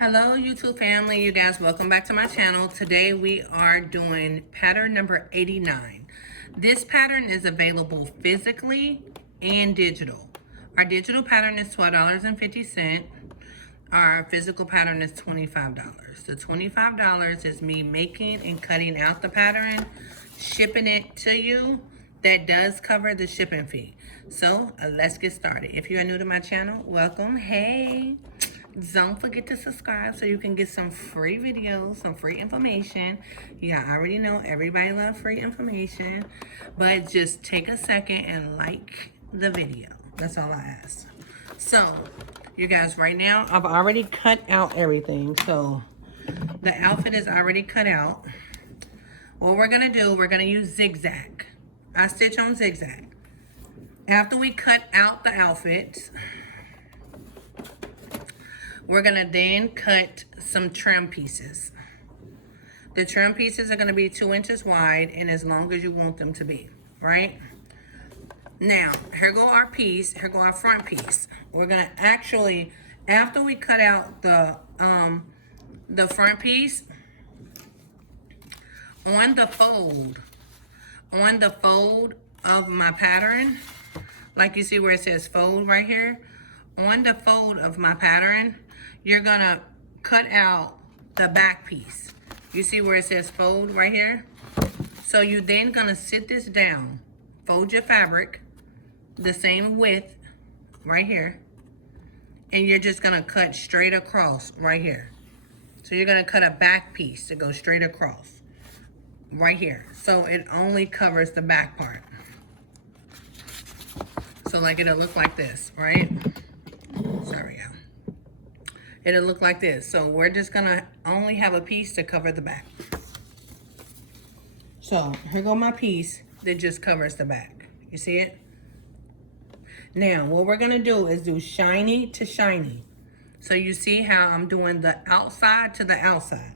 Hello YouTube family, you guys, welcome back to my channel. Today we are doing pattern number 89. This pattern is available physically and digital. Our digital pattern is $12.50. Our physical pattern is $25. The $25 is me making and cutting out the pattern, shipping it to you. That does cover the shipping fee. So let's get started. If you are new to my channel, welcome. Hey. Don't forget to subscribe so you can get some free videos, some free information. Yeah, I already know everybody loves free information, but just take a second and like the video. That's all I ask. So, you guys, right now, I've already cut out everything. So, the outfit is already cut out. What we're going to do, we're going to use zigzag. I stitch on zigzag. After we cut out the outfit, we're gonna then cut some trim pieces. The trim pieces are gonna be 2 inches wide and as long as you want them to be, right? Now, here go our piece, here go our front piece. We're gonna actually, after we cut out the front piece, on the fold of my pattern, like you see where it says fold right here, on the fold of my pattern, you're gonna cut out the back piece. You see where it says fold right here? So you then gonna sit this down, fold your fabric the same width right here, and you're just gonna cut straight across right here. So you're gonna cut a back piece to go straight across right here. So it only covers the back part. So like it'll look like this, right? Sorry, y'all. It'll look like this. So we're just gonna only have a piece to cover the back. So here go my piece that just covers the back. You see it? Now what we're gonna do is do shiny to shiny. So you see how I'm doing the outside to the outside.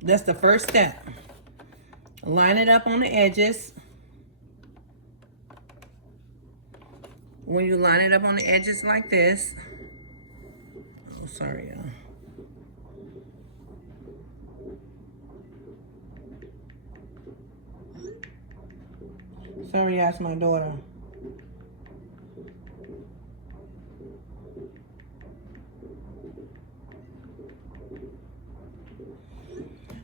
That's the first step. Line it up on the edges. When you line it up on the edges like this, oh, sorry, y'all. Sorry, that's my daughter.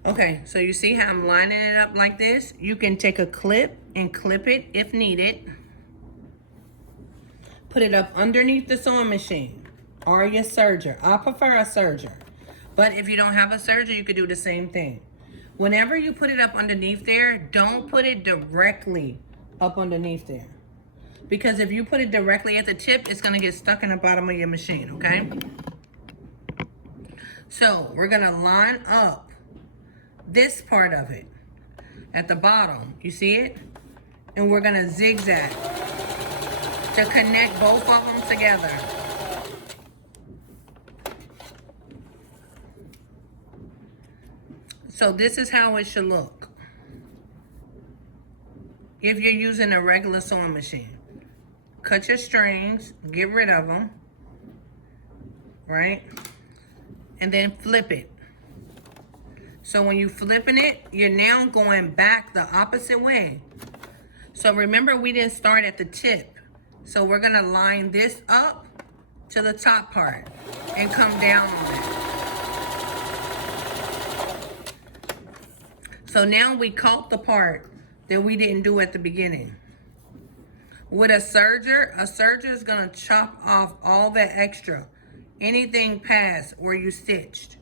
Okay, so you see how I'm lining it up like this? You can take a clip and clip it if needed. Put it up underneath the sewing machine or your serger. I prefer a serger, but if you don't have a serger, you could do the same thing. Whenever you put it up underneath there, don't put it directly up underneath there, because if you put it directly at the tip, it's gonna get stuck in the bottom of your machine, okay? So we're gonna line up this part of it at the bottom, you see it? And we're gonna zigzag to connect both of them together. So this is how it should look if you're using a regular sewing machine. Cut your strings, get rid of them, right? And then flip it. So when you flipping it, you're now going back the opposite way. So remember, we didn't start at the tip. So we're gonna line this up to the top part and come down on it. So now we caught the part that we didn't do at the beginning. With a serger is gonna chop off all that extra, anything past where you stitched.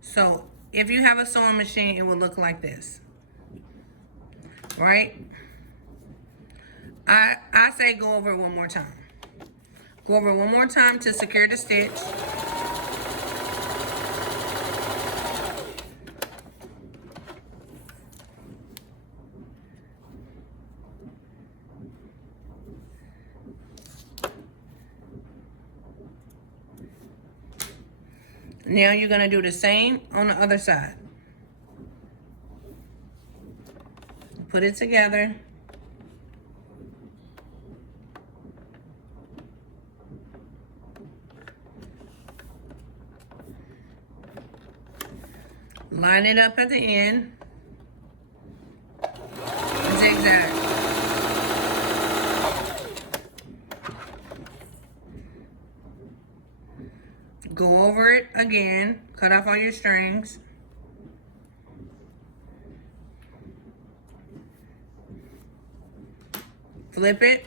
So if you have a sewing machine, it will look like this, right? I say go over it one more time. Go over it one more time to secure the stitch. Now you're gonna do the same on the other side. Put it together. Line it up at the end. Zigzag. Go over it again. Cut off all your strings. Flip it.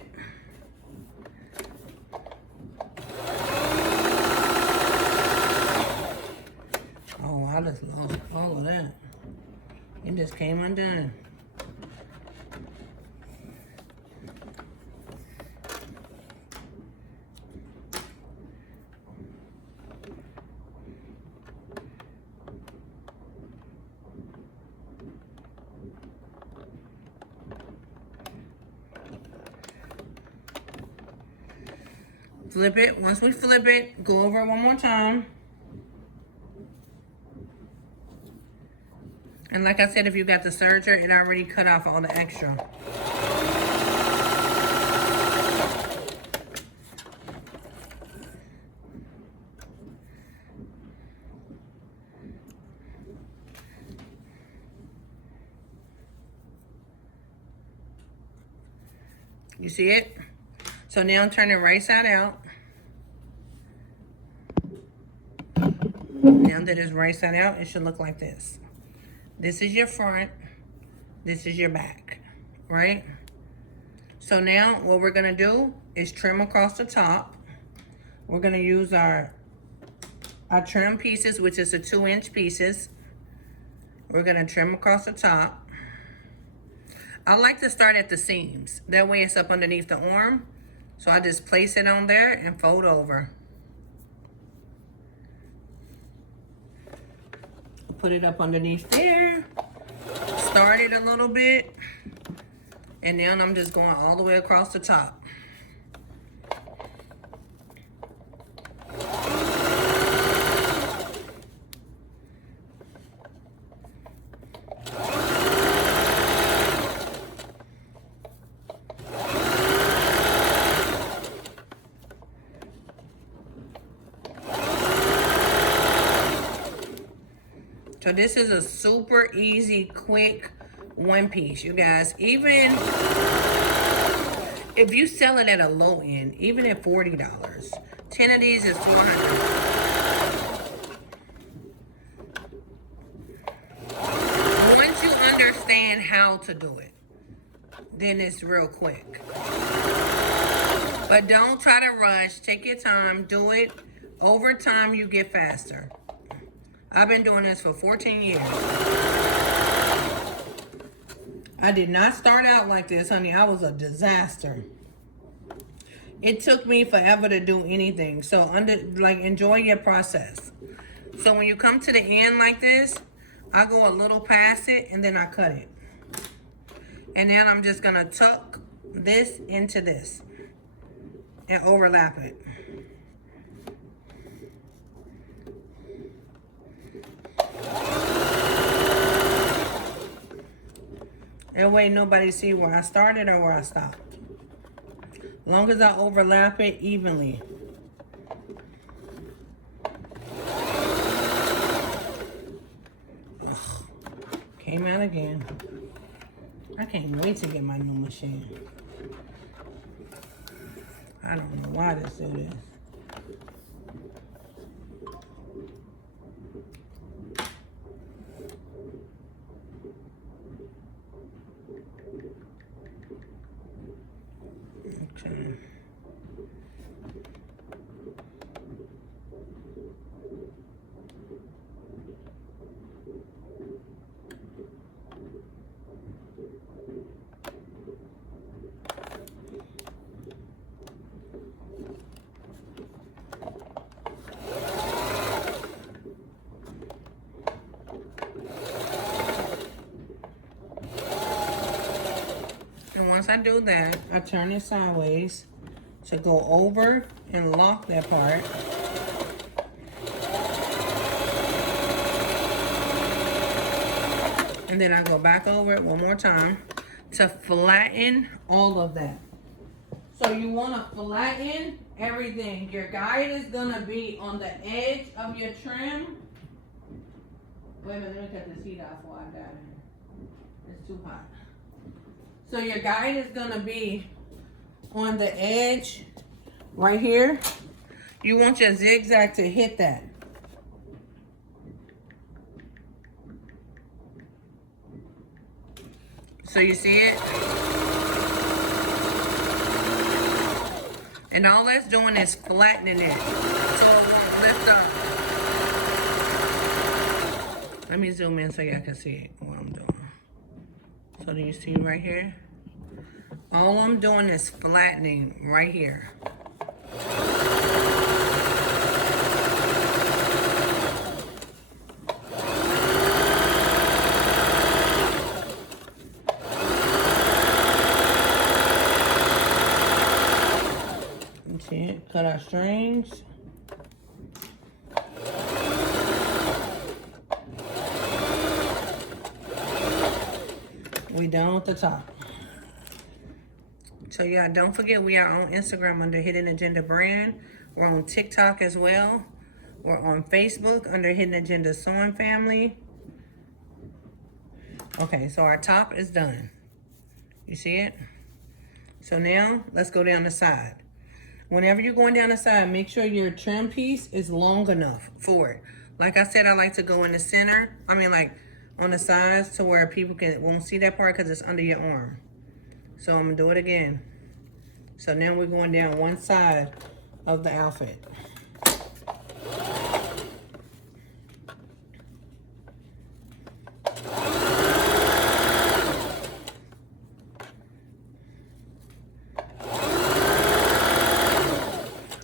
Oh, I just lost all of that. It just came undone. Flip it. Once we flip it, go over it one more time. And like I said, if you got the serger, it already cut off all the extra. You see it? So now turn it right side out. Now that it's right side out, it should look like this. This is your front. This is your back, right? So now what we're gonna do is trim across the top. We're gonna use our trim pieces, which is the 2-inch pieces. We're gonna trim across the top. I like to start at the seams. That way it's up underneath the arm. So I just place it on there and fold over. Put it up underneath there. Start it a little bit. And now I'm just going all the way across the top. So this is a super easy, quick one piece, you guys. Even if you sell it at a low end, even at $40, 10 of these is $400. Once you understand how to do it, then it's real quick. But don't try to rush. Take your time. Do it. Over time, you get faster. I've been doing this for 14 years. I did not start out like this, honey. I was a disaster. It took me forever to do anything. So enjoy your process. So when you come to the end like this, I go a little past it and then I cut it. And then I'm just gonna tuck this into this and overlap it. That way nobody see where I started or where I stopped. Long as I overlap it evenly. Ugh. Came out again. I can't wait to get my new machine. I don't know why this do this. Okay. And once I do that, I turn it sideways to go over and lock that part. And then I go back over it one more time to flatten all of that. So you want to flatten everything. Your guide is going to be on the edge of your trim. Wait a minute, let me cut this heat off while I got it. It's too hot. So your guide is gonna be on the edge right here. You want your zigzag to hit that. So you see it? And all that's doing is flattening it. So it won't lift up. Let me zoom in so y'all can see what I'm doing. So do you see right here? All I'm doing is flattening right here. You see it? Cut our strings. We done with the top. So yeah, don't forget we are on Instagram under Hidden Agenda Brand. We're on TikTok as well. We're on Facebook under Hidden Agenda Sewing Family. Okay, so our top is done. You see it? So now let's go down the side. Whenever you're going down the side, make sure your trim piece is long enough for it. Like I said, I like to go in the center. I mean, like on the sides to where people won't see that part because it's under your arm. So I'm gonna do it again. So now we're going down one side of the outfit.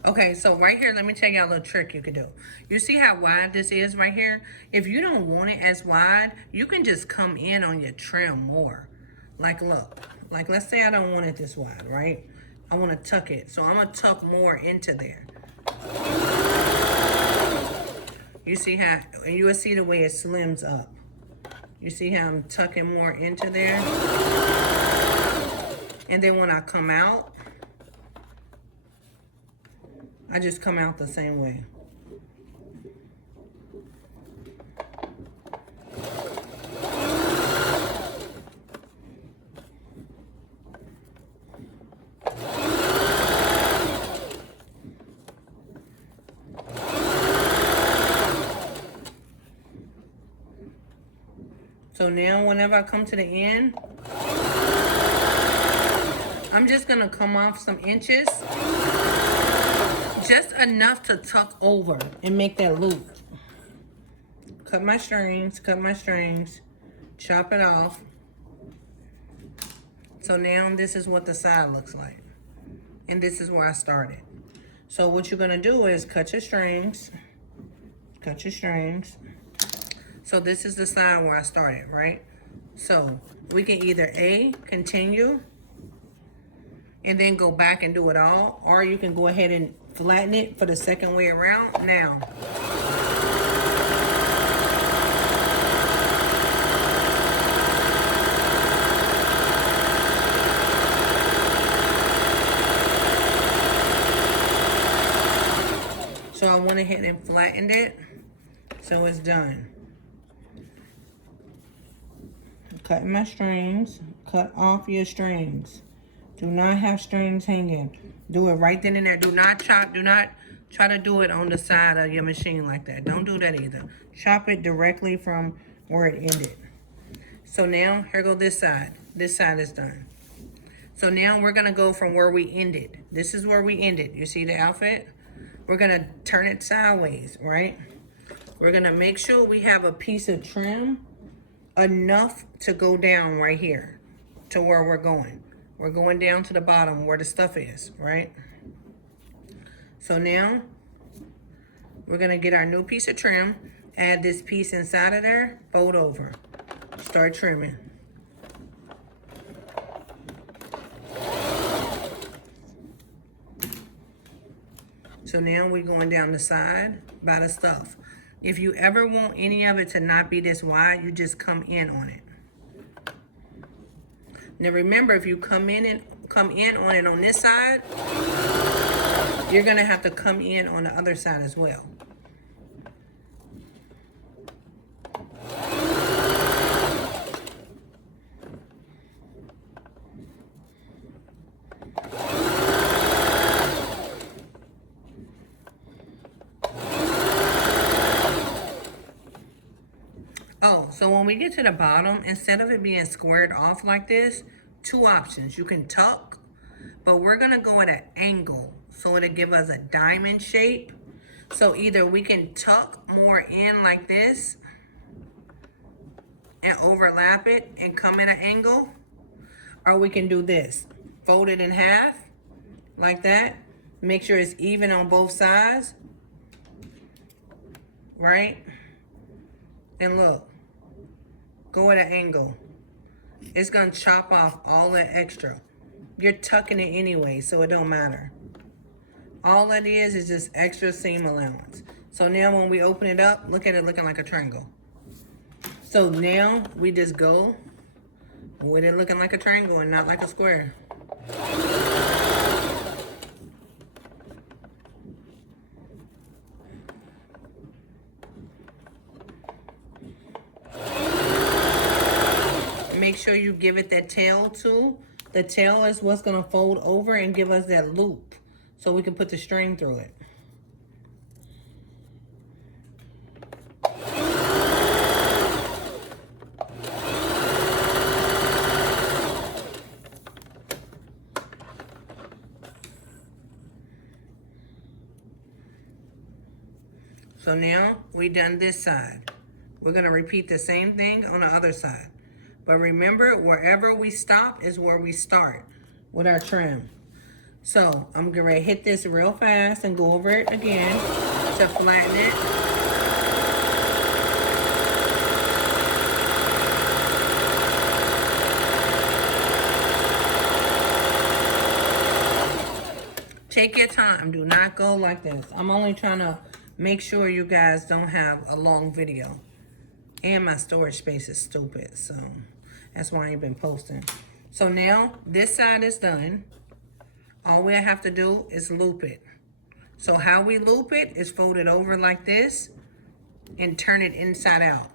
Okay, so right here, let me tell you a little trick you can do. You see how wide this is right here? If you don't want it as wide, you can just come in on your trim more. Like, look, like let's say I don't want it this wide, right? I want to tuck it, so I'm gonna tuck more into there. You see how, and you will see the way it slims up. You see how I'm tucking more into there? And then when I come out, I just come out the same way. So now whenever I come to the end, I'm just gonna come off some inches. Just enough to tuck over and make that loop. Cut my strings, chop it off. So now this is what the side looks like. And this is where I started. So what you're gonna do is cut your strings. So this is the side where I started, right? So we can either A, continue, and then go back and do it all, or you can go ahead and flatten it for the second way around. Now, so I went ahead and flattened it, so it's done. Cutting my strings, cut off your strings. Do not have strings hanging. Do it right then and there. Do not chop. Do not try to do it on the side of your machine like that. Don't do that either. Chop it directly from where it ended. So now, here go this side. This side is done. So now we're going to go from where we ended. This is where we ended. You see the outfit? We're going to turn it sideways, right? We're going to make sure we have a piece of trim enough to go down right here to where we're going. We're going down to the bottom where the stuff is, right? So now, we're gonna get our new piece of trim, add this piece inside of there, fold over, start trimming. So now we're going down the side by the stuff. If you ever want any of it to not be this wide, you just come in on it. Now remember, if you come in on it on this side, you're gonna have to come in on the other side as well. Oh, so when we get to the bottom, instead of it being squared off like this, two options. You can tuck, but we're gonna go at an angle so it'll give us a diamond shape. So either we can tuck more in like this and overlap it and come at an angle, or we can do this. Fold it in half like that. Make sure it's even on both sides, right? And look, go at an angle. It's gonna chop off all that extra. You're tucking it anyway, so it don't matter. All that is just extra seam allowance. So now when we open it up, look at it looking like a triangle. So now we just go with it looking like a triangle and not like a square. Make sure you give it that tail too. The tail is what's gonna fold over and give us that loop so we can put the string through it. So now we done this side. We're gonna repeat the same thing on the other side. But remember, wherever we stop is where we start with our trim. So I'm gonna hit this real fast and go over it again to flatten it. Take your time, do not go like this. I'm only trying to make sure you guys don't have a long video. And my storage space is stupid, so that's why I ain't been posting. So now this side is done. All we have to do is loop it. So how we loop it is fold it over like this and turn it inside out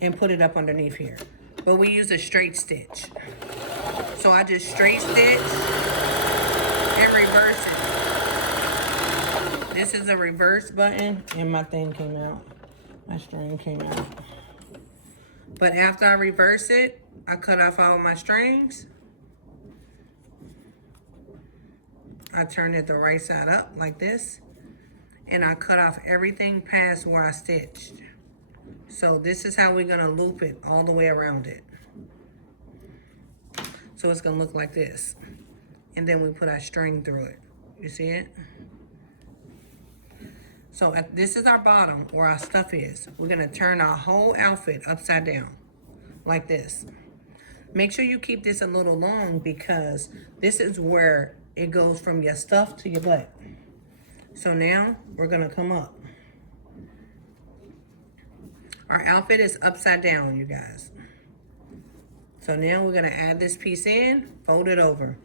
and put it up underneath here. But we use a straight stitch. So I just straight stitch and reverse it. This is a reverse button and my thing came out. My string came out. But after I reverse it, I cut off all my strings. I turned it the right side up like this. And I cut off everything past where I stitched. So this is how we're gonna loop it all the way around it. So it's gonna look like this. And then we put our string through it. You see it? So this is our bottom where our stuff is. We're gonna turn our whole outfit upside down like this. Make sure you keep this a little long because this is where it goes from your stuff to your butt. So now we're gonna come up. Our outfit is upside down, you guys. So now we're gonna add this piece in, fold it over.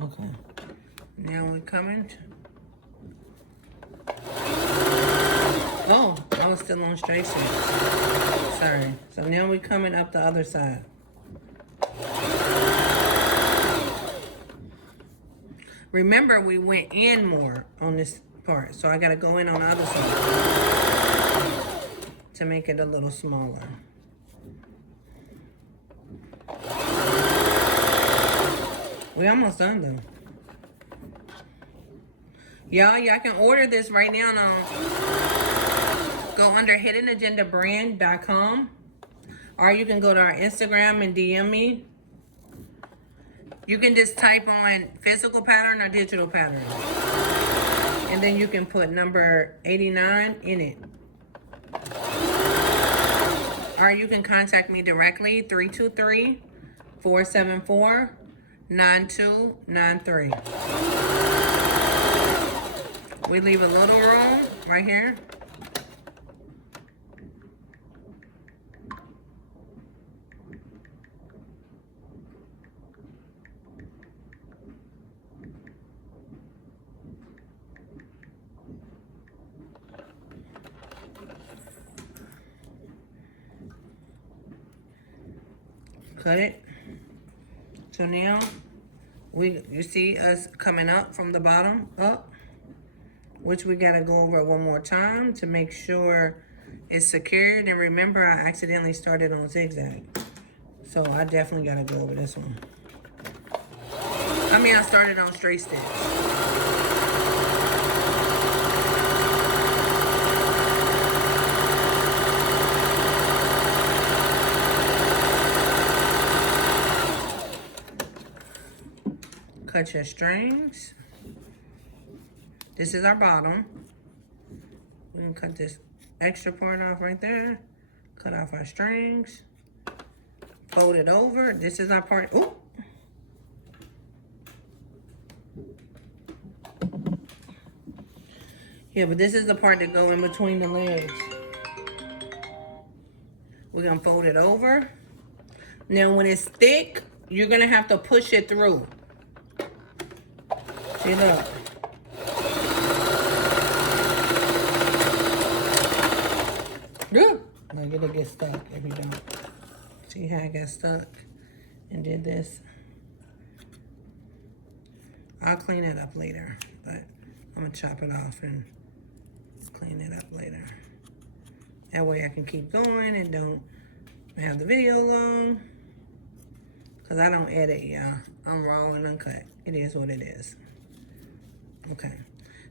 Okay, now we're coming. Oh, I was still on straight stitch. Sorry. So now we're coming up the other side. Remember, we went in more on this part, so I gotta go in on the other side to make it a little smaller. We almost done though. Y'all can order this right now. Go under hiddanagendabrand.com, or you can go to our Instagram and DM me. You can just type on physical pattern or digital pattern. And then you can put number 89 in it. Or you can contact me directly, 323-474-9293. We leave a little room right here. Cut it. So now you see us coming up from the bottom up, which we gotta go over one more time to make sure it's secured. And remember, I accidentally started on zigzag, so I definitely gotta go over this one. I mean, I started on straight stitch. Cut your strings. This is our bottom. We can cut this extra part off right there. Cut off our strings. Fold it over. This is our part. Ooh. Yeah, but this is the part that go in between the legs. We're gonna fold it over. Now when it's thick, you're gonna have to push it through. See, look. Look, it'll get stuck if you don't. See how I got stuck and did this? I'll clean it up later, but I'm gonna chop it off and clean it up later. That way I can keep going and don't have the video long. Cause I don't edit, y'all. I'm raw and uncut. It is what it is. Okay,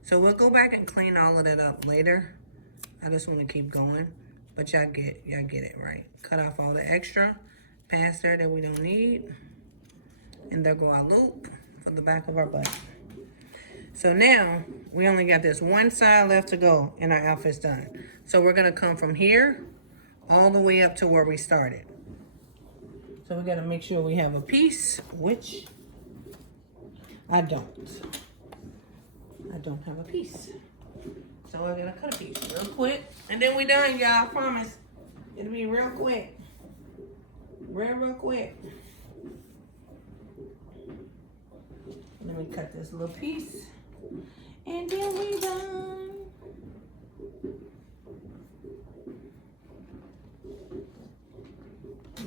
so we'll go back and clean all of that up later. I just want to keep going, but y'all get it right. Cut off all the extra past there that we don't need, and there go our loop for the back of our butt. So now we only got this one side left to go, and our outfit's done. So we're gonna come from here all the way up to where we started. So we gotta make sure we have a piece, which I don't. I don't have a piece. So we're gonna cut a piece real quick. And then we done, y'all, I promise. It'll be real quick. Real quick. Let me cut this little piece. And then we done.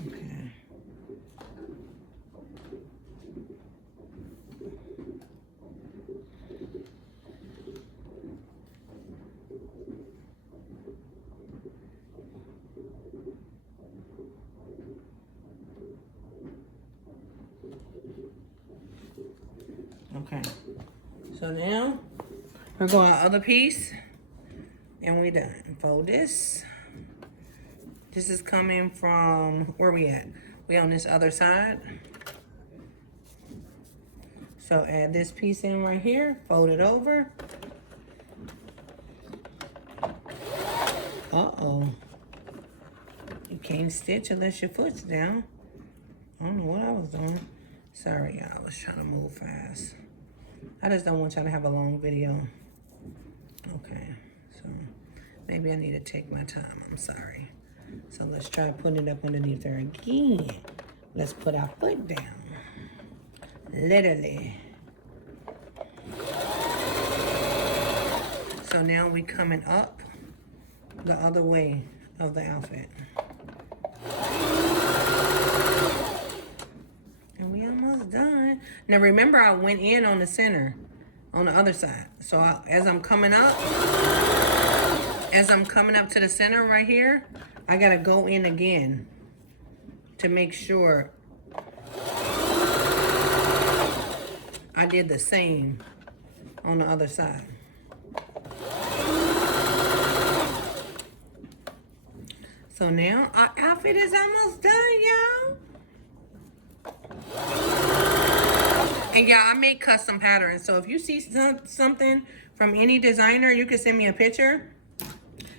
Okay. Okay, so now we're going our other piece, and we done. Fold this. This is coming from, where we at? We on this other side. So add this piece in right here, fold it over. Uh-oh. You can't stitch unless your foot's down. I don't know what I was doing. Sorry, y'all, I was trying to move fast. I just don't want y'all to have a long video. Okay, so maybe I need to take my time, I'm sorry. So let's try putting it up underneath there again. Let's put our foot down. Literally. So now we coming up the other way of the outfit. And we almost done. Now remember, I went in on the center, on the other side. So as I'm coming up to the center right here, I gotta go in again to make sure I did the same on the other side. So now our outfit is almost done, y'all. And yeah, I make custom patterns. So if you see something from any designer, you can send me a picture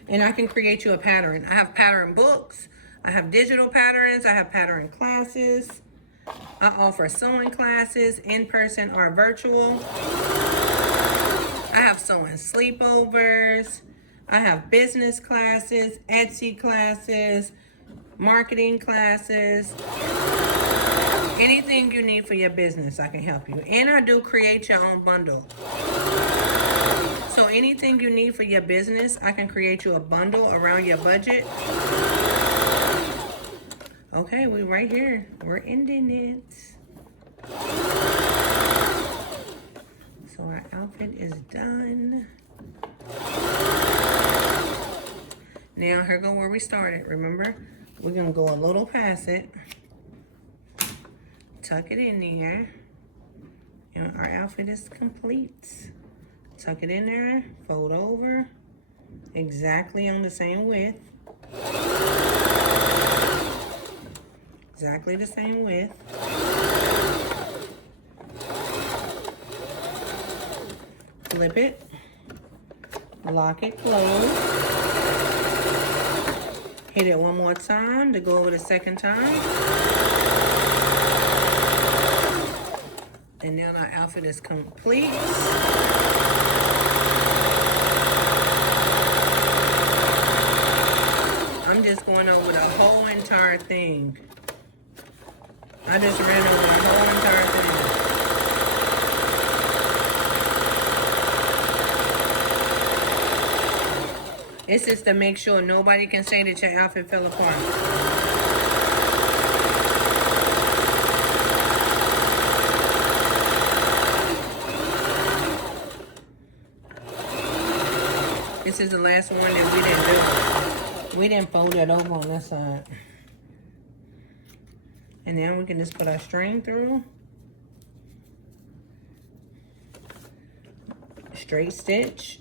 and I can create you a pattern. I have pattern books. I have digital patterns. I have pattern classes. I offer sewing classes, in person or virtual. I have sewing sleepovers. I have business classes, Etsy classes, marketing classes. Anything you need for your business, I can help you. And I do create your own bundle. So anything you need for your business, I can create you a bundle around your budget. Okay, we right here. We're ending it. So our outfit is done. Now here go where we started. Remember, we're gonna go a little past it. Tuck it in there. And our outfit is complete. Tuck it in there, fold over, exactly on the same width. Exactly the same width. Flip it, lock it closed. Hit it one more time to go over the second time. And now our outfit is complete. I'm just going over the whole entire thing. I just ran over the whole entire thing. This is to make sure nobody can say that your outfit fell apart. This is the last one that we didn't do. We didn't fold it over on this side. And now we can just put our string through. Straight stitch.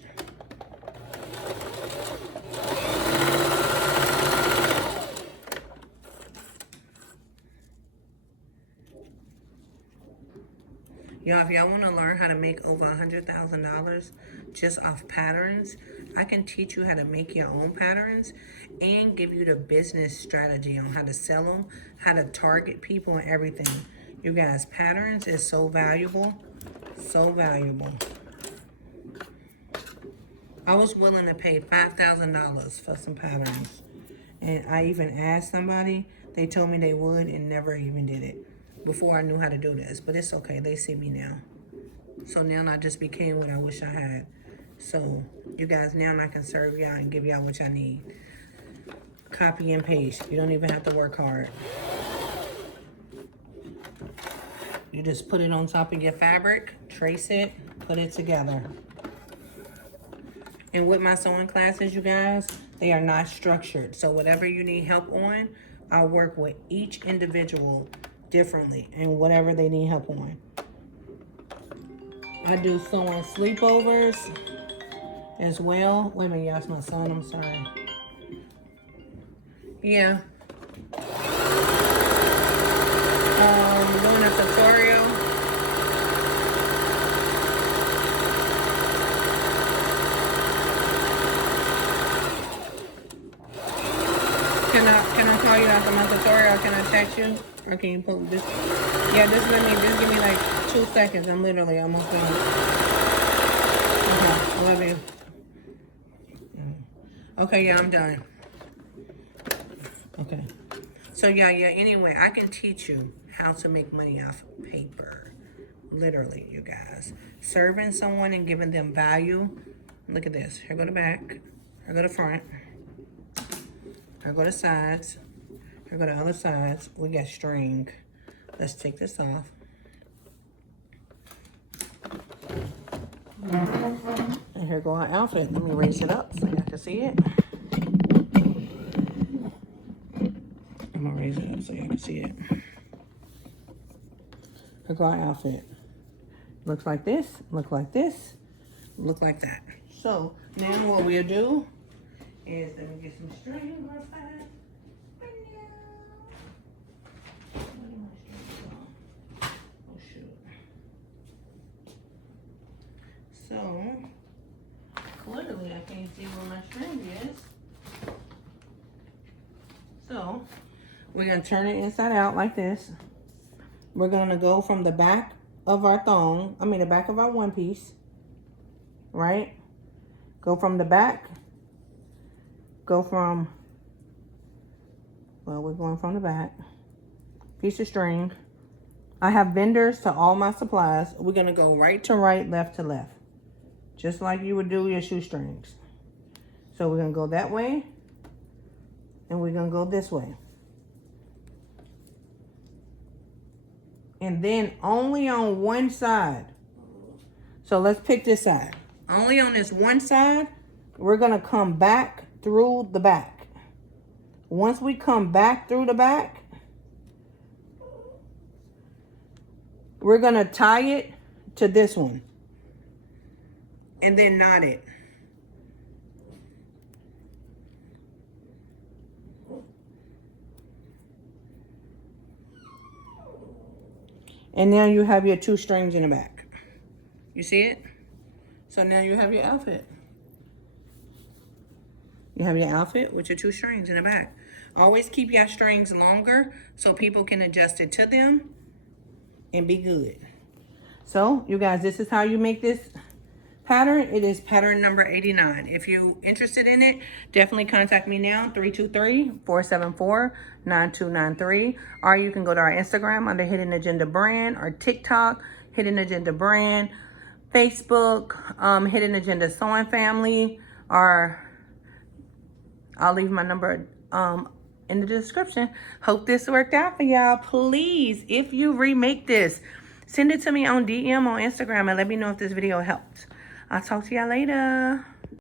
Y'all, if y'all want to learn how to make over $100,000 just off patterns, I can teach you how to make your own patterns and give you the business strategy on how to sell them, how to target people and everything. You guys, patterns is so valuable, so valuable. I was willing to pay $5,000 for some patterns. And I even asked somebody, they told me they would and never even did it before I knew how to do this. But it's okay, they see me now. So now I just became what I wish I had. So you guys, now I can serve y'all and give y'all what y'all need. Copy and paste. You don't even have to work hard. You just put it on top of your fabric, trace it, put it together. And with my sewing classes, you guys, they are not structured. So whatever you need help on, I'll work with each individual differently and whatever they need help on. I do sewing sleepovers as well. Wait a minute, y'all, it's my son, I'm sorry. Yeah. Doing a tutorial. Can I call you after my tutorial? Can I text you? Or can you put this? Yeah, just give me like 2 seconds. I'm literally almost done. Okay, love you. Okay, yeah, I'm done. Okay. So yeah, anyway, I can teach you how to make money off paper. Literally, you guys. Serving someone and giving them value. Look at this. Here go the back. Here go the front. Here go the sides. Here go the other sides. We got string. Let's take this off. And here go our outfit. Let me raise it up so y'all can see it. I'm gonna raise it up so y'all can see it. Here go our outfit. Looks like this, look like this, look like that. So now what we'll do is, let me get some string real fast. Oh shoot. So clearly I can't see where my string is. So we're gonna turn it inside out like this. We're gonna go from the back of our thong, the back of our one piece, right? Go from the back. Go from, well, we're going from the back. Piece of string. I have vendors to all my supplies. We're going to go right to right, left to left. Just like you would do your shoestrings. So we're going to go that way. And we're going to go this way. And then only on one side. So let's pick this side. Only on this one side, we're going to come back through the back. Once we come back through the back, we're going to tie it to this one. And then knot it. And now you have your 2 strings in the back. You see it? So now you have your outfit. You have your outfit with your 2 strings in the back. Always keep your strings longer so people can adjust it to them and be good. So, you guys, this is how you make this pattern. It is pattern number 89. If you're interested in it, definitely contact me now, 323-474-9293. Or you can go to our Instagram under Hidden Agenda Brand, or TikTok, Hidden Agenda Brand, Facebook, Hidden Agenda Sewing Family, or I'll leave my number in the description. Hope this worked out for y'all. Please, if you remake this, send it to me on DM on Instagram and let me know if this video helped. I'll talk to y'all later.